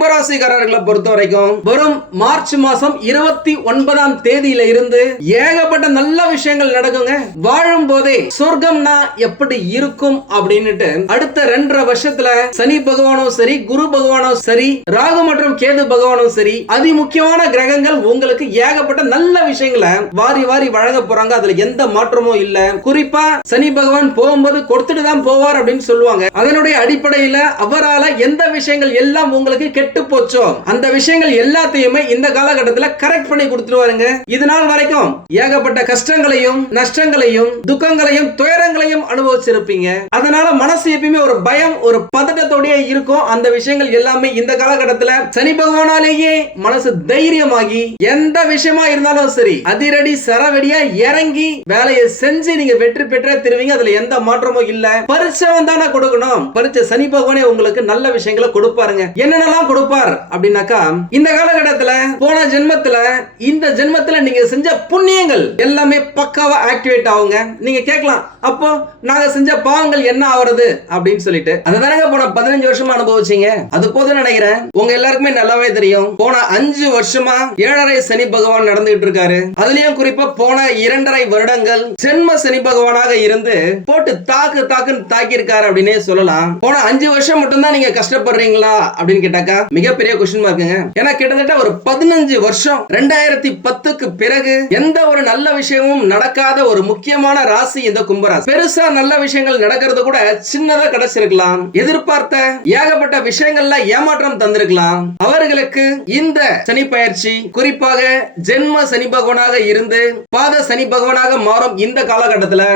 கும்பராசிக்காரர்களை பொறுத்த வரைக்கும் வரும் மார்ச் மாசம் 29ஆம் தேதியில இருந்து ஏகப்பட்ட நல்ல விஷயங்கள் நடக்குங்க. வாழும் போதே சொர்க்கம்னா எப்படி இருக்கும் அப்படின்னுட்டு அடுத்த 2.5 வருஷத்துல சனி பகவானும் சரி, குரு பகவானும் சரி, ராகு மற்றும் கேது பகவானும் சரி, அதிமுக்கியமான கிரகங்கள் உங்களுக்கு ஏகப்பட்ட நல்ல விஷயங்களை வாரி வாரி வழங்க போறாங்க. அதுல எந்த மாற்றமும் இல்ல. குறிப்பா சனி பகவான் போகும்போது கொடுத்துட்டு தான் போவார் அப்படின்னு சொல்லுவாங்க. அதனுடைய அடிப்படையில அவரால எந்த விஷயங்கள் எல்லாம் உங்களுக்கு கெட்டு போச்சோ அந்த விஷயங்கள் எல்லாத்தையுமே இந்த காலகட்டத்தில் கரெக்ட் பண்ணி கொடுத்துருவாருங்க. இது நாள் வரைக்கும் ஏகப்பட்ட கஷ்டங்களையும் நஷ்டங்களையும் துக்கங்களையும் துயரங்களையும் அனுபவிச்சிருப்பீங்க. அதனால மனசு எப்பயுமே ஒரு பயம், ஒரு பதட்டத்தோடயே இருக்கும். அந்த விஷயங்கள் எல்லாமே இந்த காலகட்டத்தில் சனி பகவானாலேயே மனசு தைரியமாகி எந்த விஷயமா இருந்தாலும் சரி அதிரடி சரவெடியா இறங்கி வேலையை செஞ்சு நீங்க வெற்றி பெற்றே திருவீங்க. அதுல எந்த மாற்றமும் இல்ல. பரிச்சை வந்தானே கொடுக்கணும். பரிச்சை சனி பகவானே உங்களுக்கு நல்ல விஷயங்களை கொடுப்பாருங்க. என்னென்னலாம் கொடுப்பார் அப்படின்னாக்கா, இந்த காலகட்டத்துல போன ஜென்மத்துல இந்த ஜென்மத்துல நீங்க செஞ்ச புண்ணியங்கள் எல்லாமே பக்காவா ஆக்டிவேட் ஆகுங்க. நீங்க கேட்கலாம், அப்போ நாங்க செஞ்ச பாவங்கள் என்ன ஆவறது அப்படின்னு சொல்லிட்டு. அதுதானங்க போன 15 வருஷமா அனுபவிச்சீங்க. அது போதும் நினைக்கிறேன். உங்க எல்லாருக்குமே நல்லாவே தெரியும். போன 5 வருஷமா 7.5 சனி பகவான் நடந்துட்டு இருக்காரு. அதுலயும் குறிப்பா போன 2.5 வருடங்கள் ஜென்ம சனி பகவானாக இருந்து போட்டு தாக்குன்னு தாக்கி இருக்காரு அப்படின்னே சொல்லலாம். போன 5 வருஷம் மட்டும் தான் நீங்க கஷ்டப்படுறீங்களா அப்படின்னு கேட்டாக்கா மிகப்பெரிய கொஸ்டின் மார்க்குங்க. ஏன்னா கிட்டத்தட்ட ஒரு 15 வருஷம் 2010க்கு பிறகு எந்த ஒரு நல்ல விஷயமும் நடக்காத ஒரு முக்கியமான ராசி இந்த கும்பராசி. பெருசா நல்ல விஷயங்கள் நடக்கிறது கூட சின்னதா கிடைச்சிருக்கலாம். எதிர்பார்த்த ஏகப்பட்ட விஷயங்கள்ல ஏமாற்றம் தந்திருக்கலாம். அவர்களுக்கு இந்த சனி பயிற்சி குறிப்பாக ஜென்ம சனி பகவானாக இருந்து பாத சனி பகவானாக மாறும் இந்த காலகட்டத்தில்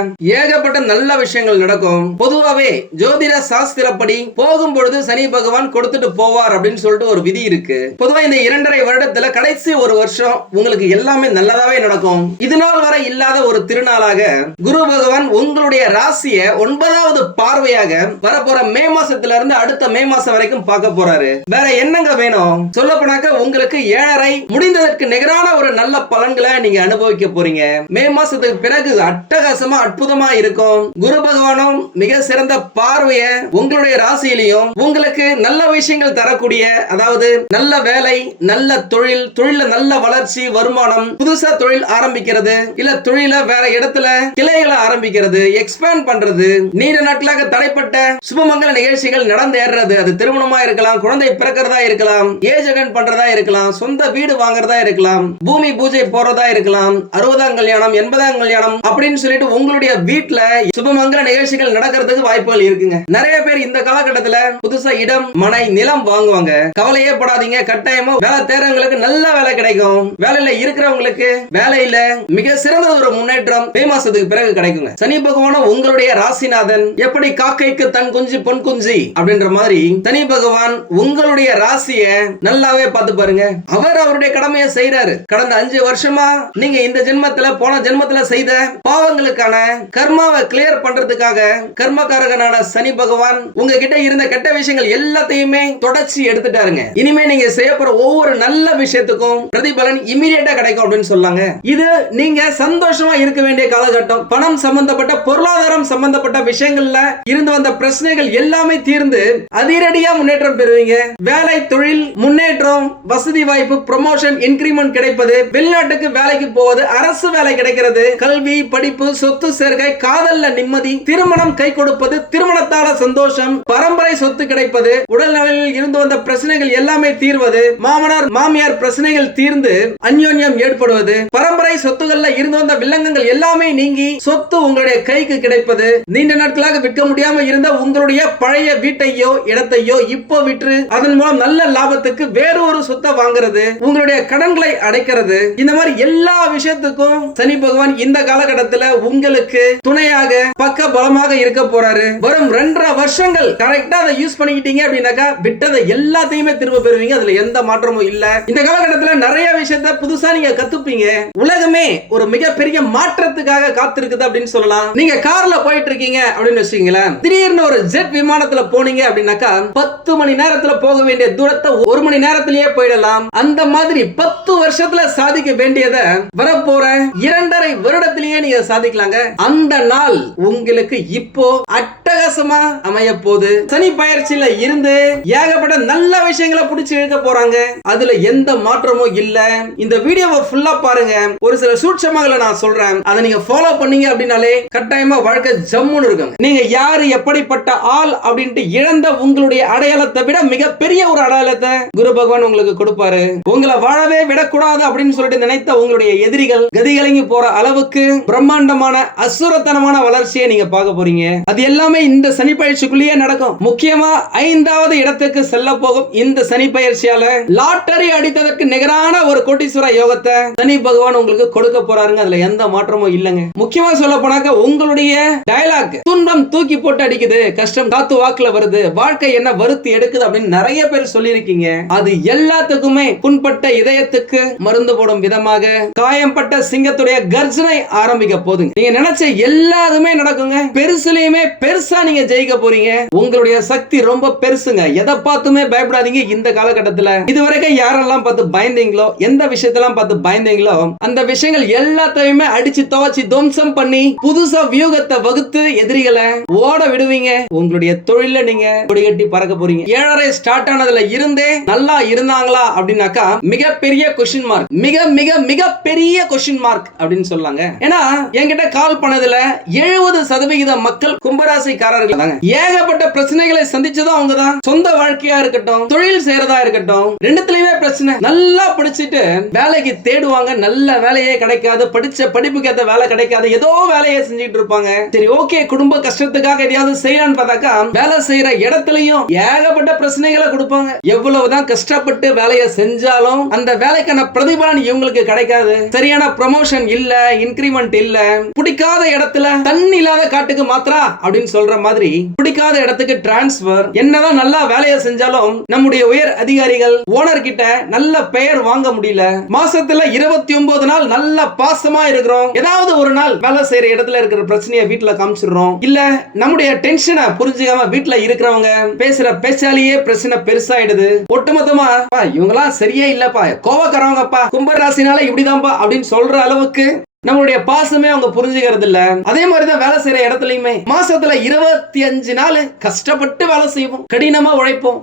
ஏகப்பட்ட நல்ல விஷயங்கள் நடக்கும். பொதுவாகவே ஜோதிட சாஸ்திரப்படி போகும்பொழுது சனி பகவான் கொடுத்துட்டு போவார் அப்படின்னு சொல்லிட்டு ஒரு விதி இருக்கு. பொதுவா இந்த 2.5 வருடத்துல கடைசி ஒரு வருஷம் உங்களுக்கு எல்லாமே நல்லதாவே நடக்கும். இது நாள் வரை இல்லாத ஒரு திருநாளாக குரு பகவான் உங்களுடைய ராசிய 9வது பார்வையாக வரப்போற மே மாசத்துல இருந்து அடுத்த மே மாசம் வரைக்கும் பார்க்க போறாரு. வேற என்னங்க வேணும்? சொல்ல போனாக்க உங்களுக்கு 7.5 முடிந்ததற்கு நிகரான ஒரு நல்ல பலன்களை நீங்க அனுபவிக்க போறீங்க. மே மாசத்துக்கு பிறகு அட்டகாசமா அற்புதமா இருக்கும். குரு பகவானும் மிக சிறந்த பார்வைய உங்களுடைய ராசியிலையும் உங்களுக்கு நல்ல விஷயங்கள் தரக்கூடிய, அதாவது நல்ல வேலை, நல்ல தொழில், தொழில நல்ல வளர்ச்சி, வருமானம், புதுசா தொழில் ஆரம்பிக்கிறது, இல்ல தொழில வேற இடத்துல கிளைகளை ஆரம்பிக்கிறது, எக்ஸ்பேண்ட் பண்றது, நீண்ட நாட்களாக தடைப்பட்ட சுபமங்கல நிகழ்ச்சிகள் நடந்தேறது, அது திருமணமா இருக்கலாம், குழந்தை பிறக்கிறதா இருக்கலாம், ஏஜ் அட்டெண்ட் பண்றதா இருக்கலாம், சொந்த வீடு வாங்குறதா இருக்கலாம், பூமி பூஜை போறதா இருக்கலாம், 60ஆம் கல்யாணம், 80ஆம் கல்யாணம் அப்படின்னு சொல்லிட்டு உங்களுடைய வீட்டுல சுபமங்கல நிகழ்ச்சிகள் நடக்கிறதுக்கு வாய்ப்புகள் இருக்குங்க. நிறைய பேர் இந்த காலகட்டத்துல புதுசா இடம், மனை, நிலம் வாங்குவாங்க. கவலையே படாதீங்க. கட்டாயமா வேலை தேடுறவங்களுக்கு நல்ல வேலை கிடைக்கும். வேலையில இருக்கிறவங்களுக்கு வேலையில மிக சிறந்த ஒரு முன்னேற்றம் மே மாசத்துக்கு பிறகு கிடைக்குங்க. சனி பகவான் உங்களுடைய ராசிநாதன். எப்படி காக்கைக்கு தன் குஞ்சு பொன் குஞ்சு அப்படின்ற மாதிரி சனி பகவான் உங்களுடைய ராசிய நல்லாவே பார்த்து பாருங்க. அவர் அவருடைய கடமையை செய்யறாரு. கடந்த 5 வருஷமா நீங்க இந்த ஜென்மத்துல போன ஜென்மத்துல செய்த பாவங்களுக்கான கர்மாவை கிளியர் பண்றதுக்காக கர்மகாரகனான சனி பகவான் உங்ககிட்ட இருந்த கெட்ட விஷயங்கள் எல்லாத்தையுமே தொடர்ச்சி எடுத்துட்டாருங்க. இனிமே நீங்க செய்ய போற ஒவ்வொரு நல்ல விஷயத்துக்கும் பிரதிபலன் இமிடியேட்டா கிடைக்கும் அப்படின்னு சொல்லாங்க. இது நீங்க சந்தோஷமா இருக்க வேண்டிய காலகட்டம். பணம் சம்பந்தப்பட்ட, பொருளாதாரம் சம்பந்தப்பட்ட விஷயங்கள்ல இருந்து வந்த பிரச்சனைகள் எல்லாமே தீர்ந்து அதிரடியா முன்னேற்றம் பெறுவீங்க. வேலை, தொழில் முன்னேற்றம், வசதி வாய்ப்பு, ப்ரமோஷன், இன்கிரிமெண்ட் கிடைப்பது, வெளிநாட்டுக்கு வேலைக்கு போவது, அரசு வேலை கிடைக்கிறது, கல்வி, படிப்பு, சொத்து சேர்க்கை, காதல்ல நிம்மதி, திருமணம் கை கொடுப்பது, திருமணத்தால சந்தோஷம், பரம்பரை சொத்து கிடைப்பது, உடல் நலனில் இருந்து வந்த பிரச்சனைகள் எல்லாமே தீர்வது, மாமனார் மாமியார் பிரச்சனைகள் தீர்ந்து அந்யோன்யம் ஏற்படுவது, பரம்பரை சொத்துகள்ல இருந்து வந்த வில்லங்கங்கள் எல்லாமே நீங்கி சொத்து உங்களுடைய கைக்கு கிடைப்பது, நீண்ட நாட்களாக விற்க முடியாம இருந்த உங்களுடைய பழைய வீட்டையோ இடத்தையோ இப்போ விற்று அதன் மூலம் நல்ல லாபத்துக்கு வேறு ஒரு சொத்தை வாங்குறது, உங்களுடைய கடன்களை அடைக்கிறது, இந்த மாதிரி எல்லா விஷயத்துக்கும் சனி பகவான் இந்த காலகட்டத்தில் உங்களுக்கு துணையாக பக்க பலமாக இருக்க போறாரு. வரும் 2.5 வருஷங்கள் கரெக்டா அதை யூஸ் பண்ணிக்கிட்டீங்க அப்படின்னாக்கா விட்டதை எல்லாத்தையுமே திரும்ப பெறுவீங்க. அதுல எந்த மாற்றமும் இல்ல. இந்த காலகட்டத்தில் நிறைய விஷயத்தை புதுசா நீங்க கத்துப்பீங்க. உலகமே ஒரு மிகப்பெரிய மாற்றத்துக்காக காத்திருக்குது அப்படின்னு சொல்லலாம். நீங்க கார்ல போயிட்டு இருக்கீங்க அப்படின்னு வச்சுக்கீங்களேன். திடீர்னு ஒரு ஜெட் விமானத்துல போனீங்க அப்படின்னாக்கா 10 மணி நேரத்துல போக வேண்டிய தூரத்தை 1 மணி நேரத்திலேயே போயிடலாம். அந்த மாதிரி 10 வருஷத்துல சாதிக்க வேண்டியதை வரப்போற 2.5 வருடத்திலேயே நீங்க சாதிக்கலாங்க. அந்த நாள் உங்களுக்கு இப்போ அட்டகாசமா அமைய போது. சனி பயிற்சியில இருந்து ஏகப்பட்ட நல்ல விஷயங்களை பிடிச்சி இழுக்க போறாங்க. அதுல எந்த மாற்றமும் இல்ல. இந்த வீடியோவை ஃபுல்லா பாருங்க. ஒரு சில சூட்சமங்களை நான் சொல்றேன், அதை நீங்க ஃபாலோ பண்ணீங்க அப்படின்னாலே கட்டாயமா வாழ்க்கை ஜம்முன்னு இருக்கும். நீங்க யாரு எப்படிப்பட்ட ஆள் அப்படின்ட்டு இழந்த உங்களுடைய அடையாளத்தை விட மிகப்பெரிய ஒரு அடையாளத்தை குரு பகவான் உங்களுக்கு கொடுப்பாரு. உங்களை வாழவே விடக்கூடாது அப்படின்னு சொல்லிட்டு நினைத்த உங்களுடைய எதிரிகள் கதிகலங்கி போற அளவுக்கு பிரம்மாண்டமான அசுரத்தனமான வளர்ச்சியை நீங்க பார்க்க போறீங்க. அது எல்லாமே இந்த சனி பயிற்சிக்குள்ளேயே நடக்கும். முக்கியமா 5வது இடத்துக்கு செல்ல போகும் இந்த சனி பயிற்சியால லாட்டரி அடித்ததற்கு நிகரான ஒரு கோடீஸ்வர யோகத்தை சனி பகவான் உங்களுக்கு கொடுக்க போறாருங்க. அதுல எந்த மாற்றமும் இல்லைங்க. முக்கியமா சொல்ல போனாக்க உங்களுடைய டயலாக் துன்பம் தூக்கி போட்டு அடிக்குது, கஷ்டம் காத்து வாக்குல வருது, வாழ்க்கை என்ன வருத்தி எடுக்குது அப்படின்னு நிறைய பேர் சொல்லியிருக்கீங்க. அது எல்லாத்துக்குமே புண்பட்ட இதயத்துக்கு மருந்து போடும் விதமாக காயம்பட்ட சிங்கத்துடைய கர்ஜனை ஆரம்பிக்க போதுங்க. நீங்க நினைச்ச எல்லாருமே நடக்குங்க. பெருசுலயுமே பெருசா நீங்க ஜெயிக்க போறீங்க. உங்களுடைய சக்தி ரொம்ப பெருசுங்க. எதை பார்த்துமே பயப்படாதீங்க. இந்த காலகட்டத்தில் இதுவரைக்கும் யாரெல்லாம் பார்த்து பயந்தீங்களோ, எந்த விஷயத்தெல்லாம் பார்த்து பயந்தீங்களோ, அந்த விஷயங்கள் எல்லாத்தையுமே அடிச்சு துவச்சி துவம்சம் பண்ணி புதுசா வியூகத்தை வகுத்து எதிரிகளை ஓட விடுவீங்க. உங்களுடைய தொழில நீங்க கொடிகட்டி பறக்க போறீங்க. 7.5 ஸ்டார்ட் ஆனதுல இருந்தே நல்லா இருந்தாங்களா அப்படின்னாக்கா மிகப்பெரிய கொஸ்டின் மார்க், மிக மிக மிக பெரிய கொஸ்டின் மார்க் அப்படின்னு சொல்லாங்க. ஏன்னா என்கிட்ட கால் பண்ணதுல 70% மக்கள் கும்பராசிக்காரர்கள் தாங்க. ஏகப்பட்ட பிரச்சனைகளை சந்திச்சதும் அவங்க தான். சொந்த வாழ்க்கையா இருக்கட்டும், தொழில் செய்யறதா இருக்கட்டும், ரெண்டுத்துலயுமே பிரச்சனை. நல்லா படிச்சுட்டு வேலைக்கு தேடுவாங்க, நல்ல வேலையே கிடைக்காது, படிச்ச படிப்புக்கு ஏத்த வேலை கிடைக்காது, ஏதோ வேலையை செஞ்சுட்டு இருப்பாங்க. சரி ஓகே, குடும்ப கஷ்டத்துக்காக எதையாவது செய்யலான்னு பார்த்தாக்கா வேலை செய்யற இடத்துலயும் ஏகப்பட்ட பிரச்சனைகளை கொடுப்பாங்க. எவ்வளவுதான் கஷ்டப்பட்டு வேலையை செஞ்சாலும் அந்த வேலைக்கான பிரதிபலன் இவங்களுக்கு கிடைக்காது. சரியான ப்ரமோஷன் இல்ல, இன்கிரிமெண்ட் இல்ல, பிடிக்காத இடத்துல தண்ணி இல்லாத காட்டுக்கு மாத்திரா அப்படின்னு சொல்ற மாதிரி பிடிக்காத இடத்துக்கு டிரான்ஸ்பர். என்னதான் நல்லா வேலையை செஞ்சாலும் நம்முடைய உயர் அதிகாரிகள் ஓனர் கிட்ட நல்ல பெயர் வாங்க முடியல. மாசத்துல 29 நாள் நல்ல பாசமா இருக்கிறோம், ஏதாவது ஒரு நாள் வேலை செய்யற இடத்துல இருக்கிற பிரச்சனையை வீட்டுல காமிச்சிடுறோம். இல்ல நம்முடைய டென்ஷனை புரிஞ்சுக்காம வீட்டுல இருக்கிறவங்க பேசுற பேச்சாலேயே பிரச்சனை பெருசாயிடுது. ஒட்டுமொத்தமா இவங்கெல்லாம் சரியே இல்லப்பா, கோவக்காரவங்கப்பா, கும்பராசினால இப்படிதான்ப்பா அப்படின்னு சொல்ற அளவுக்கு நம்மளுடைய பாசமே அவங்க புரிஞ்சுக்கிறது இல்ல. அதே மாதிரிதான் வேலை செய்யற இடத்துலயுமே மாசத்துல 25 நாள் கஷ்டப்பட்டு வேலை செய்வோம், கடினமா உழைப்போம்,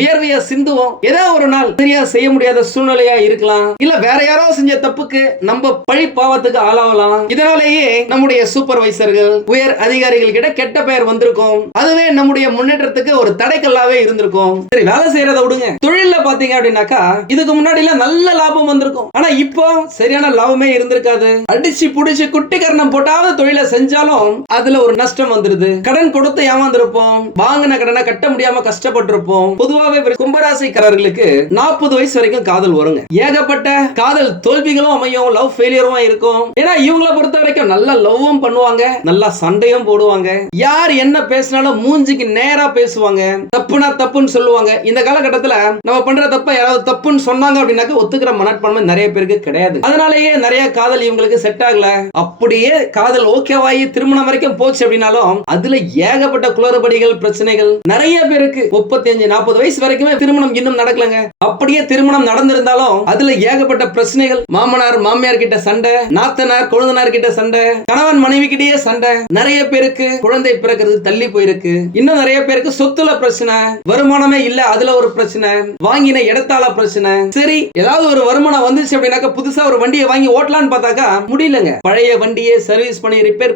வியர்வைய சிந்துவோம். ஏதாவது ஒரு நாள் சரியா செய்ய முடியாத சூழ்நிலையா இருக்கலாம், இல்ல வேற யாரோ செஞ்ச தப்புக்கு நம்ம பழி பாவத்துக்கு ஆளாகலாம். இதனாலேயே நம்முடைய சூப்பர்வைசர்கள் உயர் அதிகாரிகள் கிட்ட கெட்ட பெயர் வந்திருக்கும். அதுவே நம்முடைய முன்னேற்றத்துக்கு ஒரு தடைக்கல்லாவே இருந்திருக்கும். சரி வேலை செய்யறத விடுங்க, தொழில பாத்தீங்க அப்படின்னாக்கா இதுக்கு முன்னாடி நல்ல லாபம் வந்திருக்கும். ஆனா இப்போ சரியான லாபமே இருந்திருக்காது. அடிச்சு புடிச்சு குட்டிகரணம் போட்டாவது தொழிலை செஞ்சாலும் அதுல ஒரு நஷ்டம் வந்துருது. கடன் கொடுத்து ஏமாந்திருப்போம், வாங்கின கடனை கட்ட முடியாம கஷ்டப்பட்டிருப்போம். பொதுவாகவே கும்பராசிக்காரர்களுக்கு 40 வயசு வரைக்கும் காதல் வருங்க. ஏகப்பட்ட காதல் தோல்விகளும் அமையும், லவ் ஃபெயிலியரும் இருக்கும். ஏன்னா இவங்களை பொறுத்த வரைக்கும் நல்ல லவ்வும் பண்ணுவாங்க, நல்லா சண்டையும் போடுவாங்க. யார் என்ன பேசினாலும் மூஞ்சிக்கு நேரா பேசுவாங்க, தப்புனா தப்புன்னு சொல்லுவாங்க. இந்த காலகட்டத்துல நம்ம பண்ற தப்ப யாராவது தப்புன்னு சொன்னாங்க அப்படின்னாக்க ஒத்துக்கிற மனப்பான்மை நிறைய பேருக்கு கிடையாது. அதனாலேயே நிறைய காதல் இவங்களுக்கு செட் ஆகல. அப்படியே காதல் ஓகேவாயி திருமணம் வரைக்கும் போச்சு அப்படின்னாலும் அதுல ஏகப்பட்ட குளறுபடிகள், பிரச்சனைகள் நிறைய பேருக்கு. 35-40 வயசு வரைக்குமே திருமணம் இன்னும் நடக்கலங்க. அப்படியே திருமணம் நடந்திருந்தாலும் அதுல ஏகப்பட்ட பிரச்சனைகள். மாமனார் மாமியார் கிட்ட சண்டை, நாத்தனார் கொழுந்தனார் கிட்ட சண்டை, கணவன் மனைவி கிட்டயே சண்டை. நிறைய பேருக்கு குழந்தை பிறக்கிறது தள்ளி போயிருக்கு. இன்னும் நிறைய பேருக்கு சொத்துல பிரச்சனை, வருமானமே இல்ல அதுல ஒரு பிரச்சனை, வாங்கின இடத்தால பிரச்சனை. சரி ஏதாவது ஒரு வருமானம் வந்துச்சு அப்படின்னாக்க புதுசா ஒரு வண்டியை வாங்கி ஓட்டலான்னு பார்த்தாக்கா முடியலங்க. பழைய வண்டியை சர்வீஸ் பண்ணி ரிப்பேர்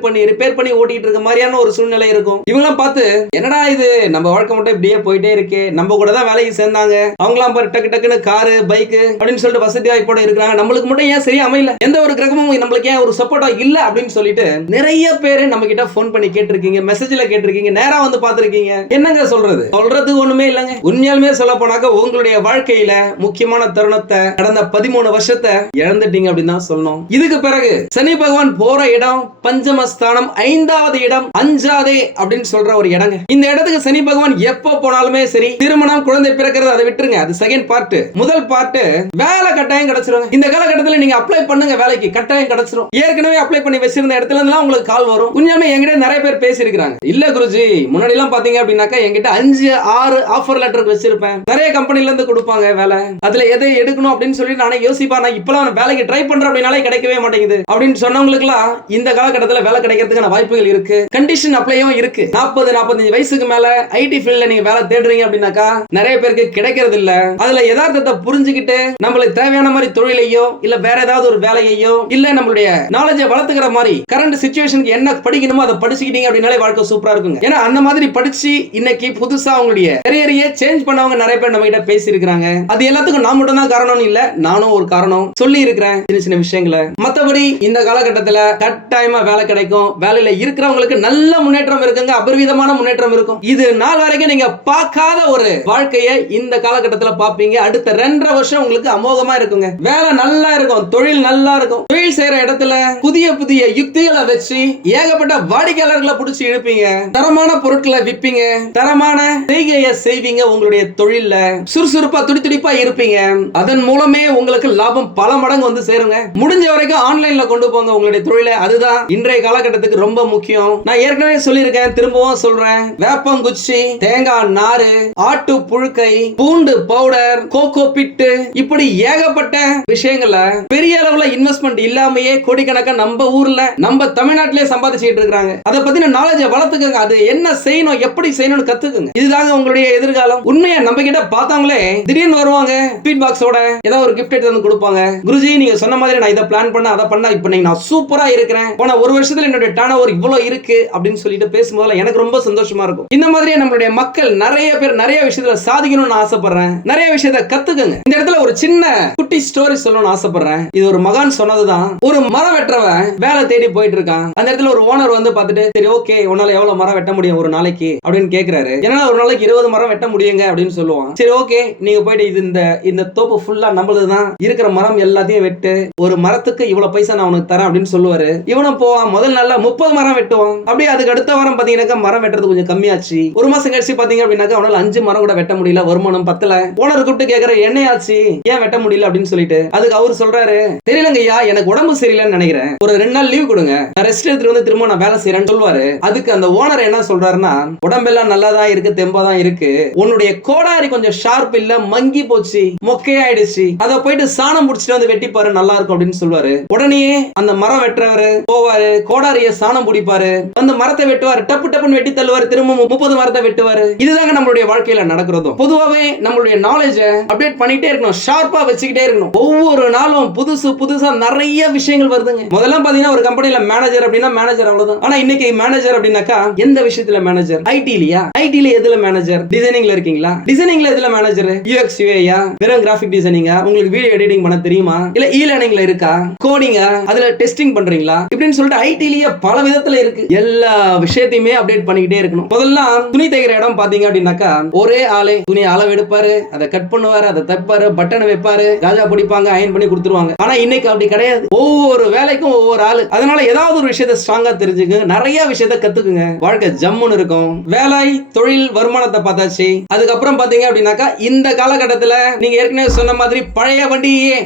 பண்ணி ஓட்டிட்டு இருக்க மாதிரியான ஒரு சூழ்நிலை இருக்கும். இவங்களாம் பார்த்து என்னடா இது நம்ம வாழ்க்கை மட்டும் இப்படியே போயிட்டே இருக்கே, நம்ம கூட தான் வேலைக்கு சேர்ந்தாங்க, அவங்களாம் பாரு டக்கு டக்குன்னு காரு பைக் அப்படின்னு சொல்லிட்டு வசதி வாய்ப்போட இருக்காங்க, நம்மளுக்கு மட்டும் ஏன் சரியா அமையல, எந்த ஒரு கிரகமும் நம்மளுக்கு ஏன் ஒரு சப்போர்ட்டா இல்ல அப்படின்னு சொல்லிட்டு நிறைய பேரு நம்ம கிட்ட போன் பண்ணி கேட்டிருக்கீங்க, மெசேஜ்ல கேட்டிருக்கீங்க, நேரா வந்து பாத்திருக்கீங்க. என்னங்க சொல்றது ஒண்ணுமே இல்லங்க. உண்மையாலுமே சொல்ல போனாக்க உங்களுடைய வாழ்க்கையில முக்கியமான தருணத்தை கடந்த 13 வருஷத்தை இழந்துட்டீங்க அப்படின்னு தான் சொல்லணும். இதுக்கு பிறகு சனி பகவான் போற இடம் பஞ்சமஸ்தானம், 5வது இடம் அஞ்சாதே அப்படின்னு சொல்ற ஒரு இடங்க. இந்த இடத்துக்கு சனி பகவான் எப்ப போனாலுமே சரி, திருமணம் குழந்தை பிறக்கிறது அதை விட்டுருங்க, அது செகண்ட் பார்ட். முதல் பார்ட் வேலை கட்டாயம் கிடைச்சிரும். இந்த காலகட்டத்தில் நீங்க அப்ளை பண்ணுங்க, வேலைக்கு கட்டாயம் கிடைச்சிரும். ஏற்கனவே அப்ளை பண்ணி வச்சிருந்த இடத்துல இருந்து உங்களுக்கு கால் வரும். உண்மையாலுமே என்கிட்ட நிறைய பேர் பேசி இருக்காங்க, இல்ல குருஜி முன்னாடி எல்லாம் பாத்தீங்க அப்படின்னாக்கா என்கிட்ட 5-6 ஆஃபர் லெட்டர் வச்சிருப்பேன், நிறைய கம்பெனில இருந்து கொடுப்பாங்க வேலை, அதுல எதை எடுக்கணும் அப்படின்னு சொல்லி நானே யோசிப்பா. நான் இப்பெல்லாம் வேலைக்கு ட்ரை பண்றேன் அப்படின்னாலே கிடைக்கவே மாட்டேங்குது. கிடைக்குது அப்படின்னு சொன்னவங்களுக்குலாம் இந்த காலகட்டத்தில் வேலை கிடைக்கிறதுக்கான வாய்ப்புகள் இருக்கு. கண்டிஷன் அப்ளையும் இருக்கு. 40-45 வயசுக்கு மேல ஐடி ஃபீல்ட்ல நீங்க வேலை தேடுறீங்க அப்படின்னாக்கா நிறைய பேருக்கு கிடைக்கிறது இல்ல. அதுல யதார்த்தத்தை புரிஞ்சுக்கிட்டு நம்மளுக்கு தேவையான மாதிரி தொழிலையோ இல்ல வேற ஏதாவது ஒரு வேலையோ இல்ல நம்மளுடைய நாலேஜை வளர்த்துக்கிற மாதிரி கரண்ட் சிச்சுவேஷனுக்கு என்ன படிக்கணுமோ அதை படிச்சுக்கிட்டீங்க அப்படின்னாலே வாழ்க்கை சூப்பரா இருக்குங்க. ஏன்னா அந்த மாதிரி படிச்சு இன்னைக்கு புதுசா அவங்களுடைய கரியரையே சேஞ்ச் பண்ணவங்க நிறைய பேர் நம்ம கிட்ட பேசி இருக்காங்க. அது எல்லாத்துக்கும் நான் மட்டும் தான் காரணம் இல்ல, நானும் ஒரு காரணம் சொல்லி இருக்கிறேன் சின்ன சின்ன விஷயங்களை. மத்தபடி இந்த காலகட்டத்தில் கட்டாயமா வேலை கிடைக்கும். வேலையில இருக்கிறவங்களுக்கு நல்ல முன்னேற்றம் இருக்குங்க, அபரிவிதமான முன்னேற்றம் இருக்கும். இது நாள் வரைக்கும் நீங்க பார்க்காத ஒரு வாழ்க்கையை இந்த காலகட்டத்தில் பார்ப்பீங்க. அடுத்த 2.5 வருஷம் உங்களுக்கு அமோகமா இருக்குங்க. வேலை நல்லா இருக்கும், தொழில் நல்லா இருக்கும். தொழில் செய்யற இடத்துல புதிய புதிய யுக்திகளை வச்சு ஏகப்பட்ட வாடிக்கையாளர்களை பிடிச்சி இழுப்பீங்க. தரமான பொருட்களை விற்பீங்க, தரமான செய்கையை செய்வீங்க. உங்களுடைய தொழில்ல சுறுசுறுப்பா துடிதுடிப்பா இருப்பீங்க. அதன் மூலமே உங்களுக்கு லாபம் பல மடங்கு வந்து சேருங்க. முடிஞ்ச வரைக்கும் ஆன்லைன்ல கொண்டு போங்க உங்களுடைய தொழிலை. அதுதான் இன்றைய காலகட்டத்துக்கு ரொம்ப முக்கியம். நான் ஏற்கனவே சொல்லியிருக்கேன், திரும்பவும் சொல்றேன். வேப்பங்குச்சி, தேங்காய் நாறு, ஆட்டு புழுக்கை, பூண்டு பவுடர், கோகோ பிட்டு, இப்படி ஏகப்பட்ட விஷயங்களை பெரிய அளவுல இன்வெஸ்ட்மெண்ட் இல்லாமயே கோடிக்கணக்கா நம்ம ஊர்ல நம்ம தமிழ்நாட்டிலே சம்பாதிச்சுட்டு இருக்காங்க. அதை பத்தின நாலேஜை வளர்த்துக்கங்க. அது என்ன செய்யணும், எப்படி செய்யணும்னு கத்துக்குங்க. இதுதாங்க உங்களுடைய எதிர்காலம். உண்மையா நம்ம கிட்ட பார்த்தாங்களே திடீர்னு வருவாங்க, ஃபீட் பாக்ஸோட ஏதாவது ஒரு கிஃப்ட் எடுத்து வந்து கொடுப்பாங்க. குருஜி நீங்க சொன்ன மாதிரி நான் இதை பிளான் பண்ண அதை பண்ண இப்ப நான் சூப்பரா இருக்கிறேன், போன ஒரு வருஷத்துல என்னுடைய டர்ன் ஓவர் இவ்வளவு இருக்கு அப்படின்னு சொல்லிட்டு பேசும்போது எனக்கு ரொம்ப சந்தோஷமா இருக்கும். இந்த மாதிரியே நம்மளுடைய மக்கள் நிறைய பேர் நிறைய விஷயத்துல சாதிக்கணும்னு ஆசைப்படுறேன். நிறைய விஷயத்தை கத்துக்குங்க. இந்த இடத்துல ஒரு சின்ன குட்டி ஸ்டோரி சொல்லணும்னு ஆசைப்படுறேன். இது ஒரு மகான் சொன்னதுதான். ஒரு மரம் வெட்டுறவன் வேலை தேடி போயிட்டு இருக்கான். அந்த இடத்துல ஒரு ஓனர் வந்து பார்த்துட்டு, சரி ஓகே உன்னால எவ்வளவு மரம் வெட்ட முடியும் ஒரு நாளைக்கு அப்படின்னு கேக்குறாரு. என்னால ஒரு நாளைக்கு 20 மரம் வெட்ட முடியுங்க அப்படின்னு சொல்லுவான். சரி ஓகே நீங்க போயிட்டு இது இந்த தோப்பு ஃபுல்லா நம்மளதுதான், இருக்கிற மரம் எல்லாத்தையும் வெட்டு, ஒரு மரத்துக்கு இவ்வளவு பைசா நான் உனக்கு தரேன் அப்படின்னு சொல்லுவாரு. இவனும் போவான். முதல் நாள்ல 30 மரம் வெட்டுவான். அப்படியே அதுக்கு அடுத்த வாரம் பாத்தீங்கன்னா மரம் வெட்டுறது கொஞ்சம் கம்மியாச்சு. ஒரு மாசம் கழிச்சு பாத்தீங்க அப்படின்னாக்கா அவனால 5 மரம் கூட வெட்ட முடியல, வருமானம் பத்தல. ஓனர் கூப்பிட்டு கேக்குற என்னையாச்சு ஏன் வெட்ட முடியல அப்படின்னு சொல்லிட்டு, அதுக்கு அவரு சொல்றாரு, தெரியலங்கய்யா எனக்கு உடம்பு சரியில்லைன்னு நினைக்கிறேன், ஒரு 2 நாள் லீவ் கொடுங்க, நான் ரெஸ்ட் எடுத்துட்டு வந்து திரும்ப நான் வேலை செய்யறேன்னு சொல்லுவாரு. அதுக்கு அந்த ஓனர் என்ன சொல்றாருன்னா, உடம்பெல்லாம் நல்லா தான் இருக்கு, தெம்பா தான் இருக்கு, உன்னுடைய கோடாரி கொஞ்சம் ஷார்ப் இல்ல, மங்கி போச்சு, மொக்கையாயிடுச்சு, அதை போயிட்டு சாணம் புடிச்சிட்டு வந்து வெட்டி பாரு நல்லா இருக்கும் அப்படின்னு சொல்லுவாரு. உடனே அந்த மரம் வெட்டுறவரு போவாரு, கோடாரிய சாணம் பிடிப்பாரு, அந்த மரத்தை வெட்டுவாரு, டப்பு டப்புன்னு வெட்டி தள்ளுவாரு, திரும்ப 30 மரத்தை வெட்டுவாரு. இதுதாங்க நம்மளுடைய வாழ்க்கையில நடக்கிறதும். பொதுவாவே நம்மளுடைய நாலேஜ் அப்டேட் பண்ணிட்டே இருக்கணும், ஷார்ப்பா வச்சுக்கிட்டே இருக்கணும். ஒவ்வொரு நாளும் புதுசு புதுசா நிறைய விஷயங்கள் வருதுங்க. முதல்ல பாத்தீங்கன்னா ஒரு கம்பெனில மேனேஜர் அப்படின்னா மேனேஜர் அவ்வளவுதான். ஆனா இன்னைக்கு மேனேஜர் அப்படின்னாக்கா எந்த விஷயத்துல மேனேஜர்? ஐடிலயா? ஐடில எதுல மேனேஜர்? டிசைனிங்ல இருக்கீங்களா? டிசைனிங்ல எதுல மேனேஜர்? யூஎக்ஸ் யூஏயா? வெறும் கிராஃபிக் டிசைனிங்கா? உங்களுக்கு வீடியோ எடிட்டிங் பண்ண தெரியுமா? இல்ல இ லேர்னிங்ல இருக்கா? கோடிங்கா? அதுல டெஸ்டிங் பண்றீங்களா? இப்படின்னு சொல்லிட்டு ஐடிலயே பல விதத்துல இருக்கு. எல்லா விஷயத்தையுமே அப்டேட் பண்ணிக்கிட்டே இருக்கணும். முதல்ல துணி தைக்கிற இடம் பாத்தீங்க அப்படின்னாக்கா ஒரே ஆளே துணி அளவு எடுப்பாரு, அதை கட் பண்ணுவாரு, அதை தைப்பாரு, பட்டன் வைப்பாரு, ராஜா பிடிப்பாங்க, அயன் பண்ணி கொடுத்துருவாங்க. ஆனா இன்னைக்கு அப்படி கிடையாது. ஒவ்வொரு வேலைக்கும் ஒவ்வொரு ஆளு. அதனால ஏதாவது ஒரு விஷயத்தை ஸ்ட்ராங்கா தெரிஞ்சுங்க, நிறைய விஷயத்தை கத்துக்குங்க. வாழ்க்கை ஜம்முன்னு இருக்கும். வேலை, தொழில், வருமானத்தை பார்த்தாச்சு. அதுக்கப்புறம் பாத்தீங்க அப்படின்னாக்கா இந்த காலகட்டத்துல நீங்க ஏற்கனவே சொன்ன மாதிரி பழைய வண்டியே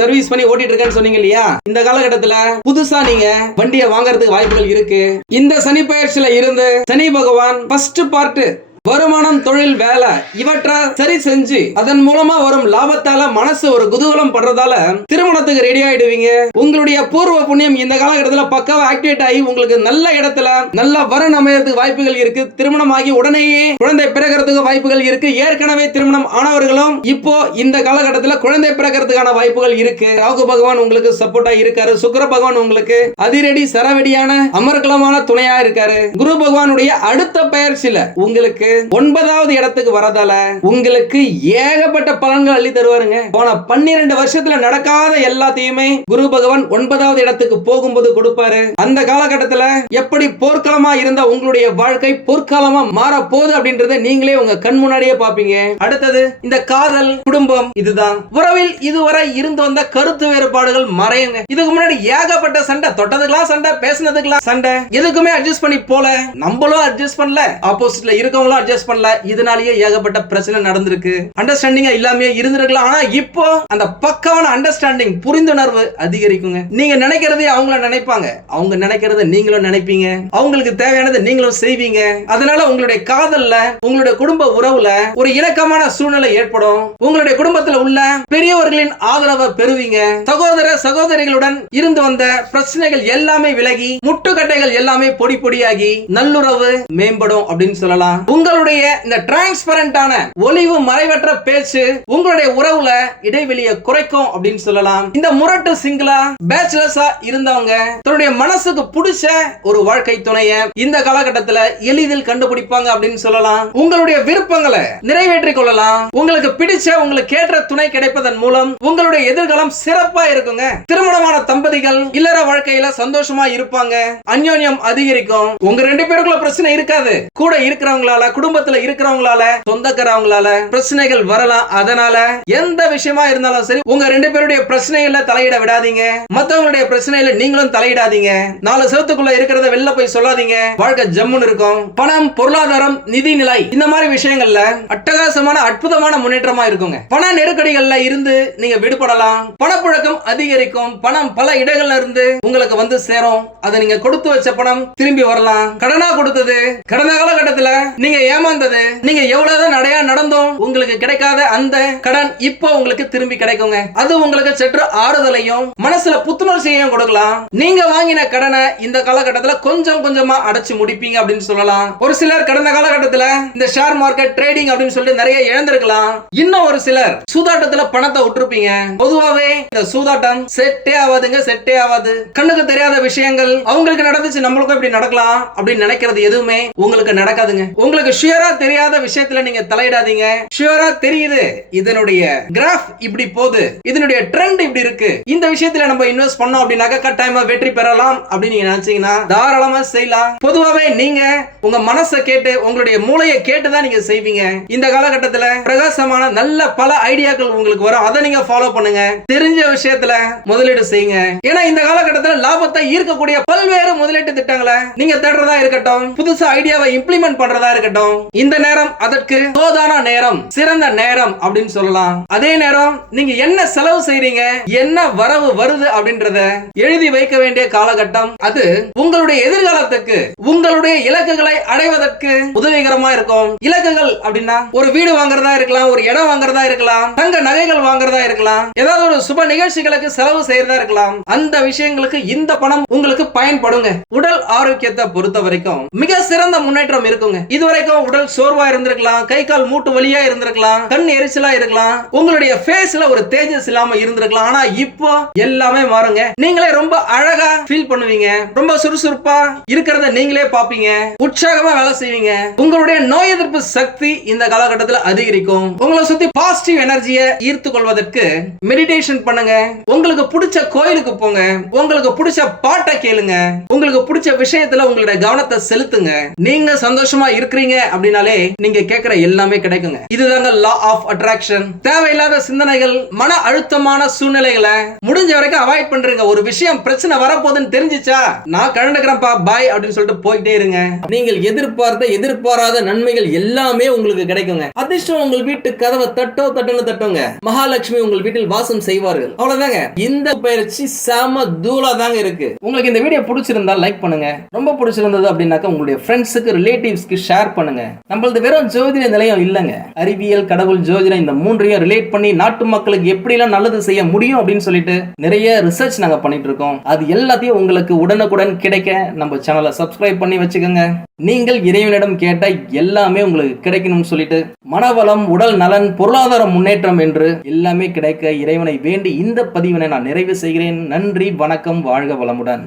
சர்வீஸ் பண்ணி ஓட்டிட்டு இருக்கேன்னு சொன்னீங்க இல்லையா? இந்த காலகட்டத்துல புதுசா நீங்க வண்டியை வாங்குறதுக்கு வாய்ப்புகள் இருக்கு. இந்த சனி பயிற்சியில இருந்து சனி பகவான் ஃபர்ஸ்ட் பார்ட் வருமானம், தொழில், வேலை இவற்றை சரி செஞ்சு அதன் மூலமா வரும் லாபத்தால மனசு ஒரு குதூகலம் படுறதால திருமணத்துக்கு ரெடி ஆயிடுவீங்க. உங்களுடைய பூர்வ புண்ணியம் இந்த காலகட்டத்தில் பக்காவா ஆக்டிவேட் ஆகி உங்களுக்கு நல்ல இடத்துல நல்ல வரன் அமையறதுக்கு வாய்ப்புகள் இருக்கு. திருமணமாகி உடனேயே குழந்தை பிறக்கிறதுக்கு வாய்ப்புகள் இருக்கு. ஏற்கனவே திருமணம் ஆனவர்களும் இப்போ இந்த காலகட்டத்தில் குழந்தை பிறக்கிறதுக்கான வாய்ப்புகள் இருக்கு. ராகு பகவான் உங்களுக்கு சப்போர்ட்டா இருக்காரு. சுக்கிர பகவான் உங்களுக்கு அதிரடி சரவெடியான அமர்கலமான துணையா இருக்காரு. குரு பகவானுடைய அடுத்த பயிற்சியில உங்களுக்கு 9வது இடத்துக்கு வரதால உங்களுக்கு ஏகப்பட்ட பலன்கள் அள்ளி தருவாருங்க. போன 12 வருஷத்துல நடக்காத எல்லாத்தையுமே குரு பகவான் 9வது இடத்துக்கு போகும்போது கொடுப்பாரு. அந்த காலகட்டத்துல எப்படி போர்க்களமா இருந்த உங்களுடைய வாழ்க்கை பொற்காலமா மாற போகுது அப்படின்றத நீங்களே உங்க கண் முன்னாடியே பாப்பீங்க. அடுத்தது இந்த காதல், குடும்பம், இதுதான் உறவில் இதுவரை இருந்து வந்த கருத்து வேறுபாடுகள் மறையுங்க. இதுக்கு முன்னாடி ஏகப்பட்ட சண்டை, தொட்டதுக்கெல்லாம் சண்டை, பேசினதுக்கெல்லாம் சண்டை, எதுக்குமே அட்ஜஸ்ட் பண்ணி போல, நம்மளும் அட்ஜஸ்ட் பண்ணல, ஆப்போசிட்ல இருக்கவங்களும் அட்ஜஸ்ட் பண்ணல, இதனாலேயே ஏகப்பட்ட பிரச்சனை நடந்திருக்கு. அண்டர்ஸ்டாண்டிங்கா இல்லாம இருந்திருக்கலாம். ஆனா இப்போ அந்த பக்காவான அண்டர்ஸ்டாண்டிங், புரிந்துணர்வு அதிகரிக்குங்க. நீங்க நினைக்கிறதே அவங்கள நினைப்பாங்க, அவங்க நினைக்கிறத நீங்களும் நினைப்பீங்க, அவங்களுக்கு தேவையானதை நீங்களும் செய்வீங்க. அதனால உங்களுடைய காதல்ல, உங்களுடைய குடும்ப உறவுல ஒரு இணக்கமான சூழ்நிலை ஏற்படும். உங்களுடைய குடும்பத்தில் உள்ள பெரியவர்களின் ஆதரவை பெறுவீங்க. சகோதர சகோதரிகளுடன் இருந்து வந்த பிரச்சனைகள் எல்லாமே விலகி, முட்டுக்கட்டைகள் எல்லாமே பொடி பொடியாகி நல்லுறவு மேம்படும் அப்படின்னு சொல்லலாம். உங்களுடைய இந்த டிரான்ஸ்பரண்டான ஒளிவு மறைவற்ற பேச்சு உங்களுடைய உறவுல இடைவெளியை குறைக்கும் அப்படின்னு சொல்லலாம். இந்த முரட்டு சிங்கிளா பேச்சுலர்ஸா இருந்தவங்க தன்னுடைய மனசுக்கு பிடிச்ச ஒரு வாழ்க்கை துணைய இந்த காலகட்டத்தில் எளிதில் கண்டுபிடிப்பாங்க அப்படின்னு சொல்லலாம். உங்களுடைய விருப்பங்களை நிறைவேற்றிக் கொள்ளலாம். உங்களுக்கு பிடிச்ச, உங்களுக்கு ஏற்ற துணை கிடைப்பதன் மூலம் உங்களுடைய எதிர்காலம் சிறப்பா இருக்குங்க. திருமணமான தம்பதிகள் இல்லற வாழ்க்கையில சந்தோஷமா இருப்பாங்க. அந்யோன்யம் அதிகரிக்கும். உங்க ரெண்டு பேருக்குள்ள பிரச்சனை இருக்காது. கூட இருக்கிறவங்களால, குடும்பத்துல இருக்கிறவங்களால, சொந்தக்காரவங்களால பிரச்சனைகள் வரலாம். அதனால எந்த விஷயமா இருந்தாலும் சரி, உங்க ரெண்டு பேருடைய பிரச்சனைகளை தலையிட விடாதீங்க. மத்தவங்களுடைய பிரச்சனையில நீங்களும் தலையிடாதீங்க. நாலு செவத்துக்குள்ள இருக்கிறத வெளில போய் சொல்லாதீங்க. வாழ்க்கை ஜம்முன்னு இருக்கும். பணம், பொருளாதாரம், நிதி நிலை, இந்த மாதிரி விஷயங்கள்ல அட்டகாசமான அற்புதமான முன்னேற்றமா இருக்குங்க. பண நெருக்கடிகள்ல இருந்து நீங்க விடுபடலாம். பணப்புழக்கம் அதிகரிக்கும். பணம் பல இடங்கள்ல இருந்து உங்களுக்கு வந்து சேரும். அதை நீங்க கொடுத்து வச்ச பணம் திரும்பி வரலாம். கடனா கொடுத்தது, கடந்த காலகட்டத்துல நீங்க ஏமாந்தது, நீங்க எவ்வளவுதான் நடையா நடந்தும் உங்களுக்கு கிடைக்காத அந்த கடன் இப்போ உங்களுக்கு திரும்பி கிடைக்குங்க. அது உங்களுக்கு சற்று ஆறுதலையும் மனசுல புத்துணர்ச்சியையும் கொடுக்கலாம். நீங்க வாங்கின கடனை இந்த காலகட்டத்துல கொஞ்சம் கொஞ்சமா அடைச்சு முடிப்பீங்க அப்படின்னு சொல்லலாம். ஒரு சிலர் கடந்த காலகட்டத்துல இந்த ஷேர் மார்க்கெட் ட்ரேடிங் அப்படின்னு சொல்லிட்டு நிறைய இழந்திருக்கலாம். இன்னும் ஒரு சிலர் சூதாட்டத்துல பணத்தை விட்டுருப்பீங்க. பொதுவாவே இந்த சூதாட்டம் செட்டே ஆகாதுங்க, செட்டே ஆகாது. கண்ணுக்கு தெரியாத விஷயங்கள் அவங்களுக்கு நடந்துச்சு, நம்மளுக்கும் இப்படி நடக்கலாம் அப்படின்னு நினைக்கிறது எதுவுமே உங்களுக்கு நடக்காதுங்க. உங்களுக்கு ஷியரா தெரியாத விஷயத்துல நீங்க தலையிடாதீங்க. ஷியரா தெரியுது, இதனுடைய கிராஃப் இப்படி போகுது, இதனுடைய ட்ரெண்ட் இப்படி இருக்கு, இந்த விஷயத்துல நம்ம இன்வெஸ்ட் பண்ணோம் அப்படின்னாக்க கட்டாயமா வெற்றி பெறலாம் அப்படின்னு நீங்க நினைச்சீங்கன்னா தாராளமா செய்யலாம். பொதுவாவே நீங்க உங்க மனசை கேட்டு, உங்களுடைய மூளையை கேட்டுதான் நீங்க செய்வீங்க. இந்த காலகட்டத்துல பிரகாசமான நல்ல பல ஐடியாக்கள் உங்களுக்கு வரும். அதை நீங்க ஃபாலோ பண்ணுங்க. தெரிஞ்ச விஷயத்துல முதலீடு செய்யுங்க. ஏன்னா இந்த காலகட்டத்தில் லாபத்தை ஈர்க்கக்கூடிய பல்வேறு முதலீட்டு திட்டங்களை நீங்க தேடுறதா இருக்கட்டும், புதுசா ஐடியாவை இம்ப்ளிமெண்ட் பண்றதா இருக்கட்டும், இந்த நேரம் அதற்கு தோதான நேரம், சிறந்த நேரம் அப்படின்னு சொல்லலாம். அதே நேரம் நீங்க என்ன செலவு செய்றீங்க, என்ன வரவு வருது அப்படின்றத எழுதி வைக்க வேண்டிய காலகட்டம். அது உங்களுடைய எதிர்காலத்துக்கு, உங்களுடைய இலக்குகளை அடைவதற்கு உதவிகரமா இருக்கும். இலக்குகள் அப்படின்னா ஒரு வீடு வாங்குறதா இருக்கலாம், ஒரு இடம் வாங்குறதா இருக்கலாம், தங்க நகைகள் வாங்குறதா இருக்கலாம், ஏதாவது ஒரு சுப நிகழ்ச்சிகளுக்கு செலவு செய்யறதா இருக்கலாம். அந்த விஷயங்களுக்கு இந்த பணம் உங்களுக்கு பயன்படுங்க. உடல் ஆரோக்கியத்தை பொறுத்த வரைக்கும் மிக சிறந்த முன்னேற்றம் இருக்குங்க. இதுவரைக்கும் உடல் சோர்வா இருந்திருக்கலாம், கை கால் மூட்டு வலியா இருந்திருக்கலாம், கண் எரிச்சலா இருக்கலாம், உங்களுடைய ஃபேஸ்ல ஒரு தேஜஸ் இல்லாம இருந்திருக்கலாம். ஆனா இப்போ எல்லாமே மாறுங்க. நீங்களே ரொம்ப அழகா ஃபீல் பண்ணுவீங்க. ரொம்ப சுறுசுறுப்பா இருக்கிறத நீங்களே பாப்பீங்க. உற்சாகமா வேலை செய்வீங்க. உங்களுடைய நோய் எதிர்ப்பு சக்தி இந்த காலகட்டத்தில் அதிகரிக்கும். உங்களை சுத்தி பாசிட்டிவ் எனர்ஜியை ஈர்த்து கொள்வதற்கு மெடிடேஷன் பண்ணுங்க. உங்களுக்கு பிடிச்ச கோயிலுக்கு போங்க. உங்களுக்கு பிடிச்ச பாட்டை கேளுங்க. உங்களுக்கு பிடிச்ச விஷயத்துல உங்களுடைய கவனத்தை செலுத்துங்க. நீங்க சந்தோஷமா இருக்கிறீங்க அப்படின்னாலே நீங்க கேட்கிற எல்லாமே கிடைக்குங்க. இதுதாங்க லா ஆஃப் அட்ராக்ஷன். தேவையில்லாத சிந்தனைகள், மன அழுத்தமான சூழ்நிலைகளை முடிஞ்ச வரைக்கும் அவாய்ட் பண்றீங்க. ஒரு விஷயம் பிரச்சனை வரப்போகுதுன்னு தெரிஞ்சிச்சா, நான் கலந்துக்கிறேன்ப்பா பாய் அப்படின்னு சொல்லிட்டு போயிட்டே இருங்க. நீங்கள் எதிர்பாராத நன்மைகள் எல்லாமே உங்களுக்கு கிடைக்குங்க. அதிர்ஷ்டம் உங்கள் வீட்டு கதவை தட்டுன்னு தட்டுங்க. மகாலட்சுமி உங்கள் வீட்டில் வாசம் செய்வார்கள். அவ்வளவுதாங்க. இந்த பயிற்சி செம தூளா தாங்க இருக்கு. உங்களுக்கு இந்த வீடியோ பிடிச்சிருந்தா லைக் பண்ணுங்க. ரொம்ப பிடிச்சிருந்தது அப்படின்னாக்க உங்களுடைய ஃப்ரெண்ட்ஸுக்கு, ரிலேட்டிவ்ஸ்க்கு ஷேர் பண்ணுங்க. நம்மளது வெறும் ஜோதிட நிலையம் இல்லங்க. அறிவியல், கடவுள், ஜோதிடம் இந்த மூன்றையும் ரிலேட் பண்ணி நாட்டு மக்களுக்கு எப்படி எல்லாம் நல்லது செய்ய முடியும் அப்படின்னு சொல்லிட்டு நிறைய ரிசர்ச் நாங்க பண்ணிட்டு இருக்கோம். அது எல்லாத்தையும் உங்களுக்கு உடனுக்குடன் கிடைக்க நம்ம சேனலை சப்ஸ்கிரைப் பண்ணி வச்சுக்கோங்க. நீங்கள் இறைவனிடம் கேட்ட எல்லாமே உங்களுக்கு கிடைக்கணும்னு சொல்லிட்டு மனவளம், உடல் நலன், பொருளாதார முன்னேற்றம் என்று எல்லாமே கிடைக்க இறைவனை வேண்டி இந்த பதிவினை நான் நிறைவு செய்கிறேன். நன்றி, வணக்கம், வாழ்க வளமுடன்.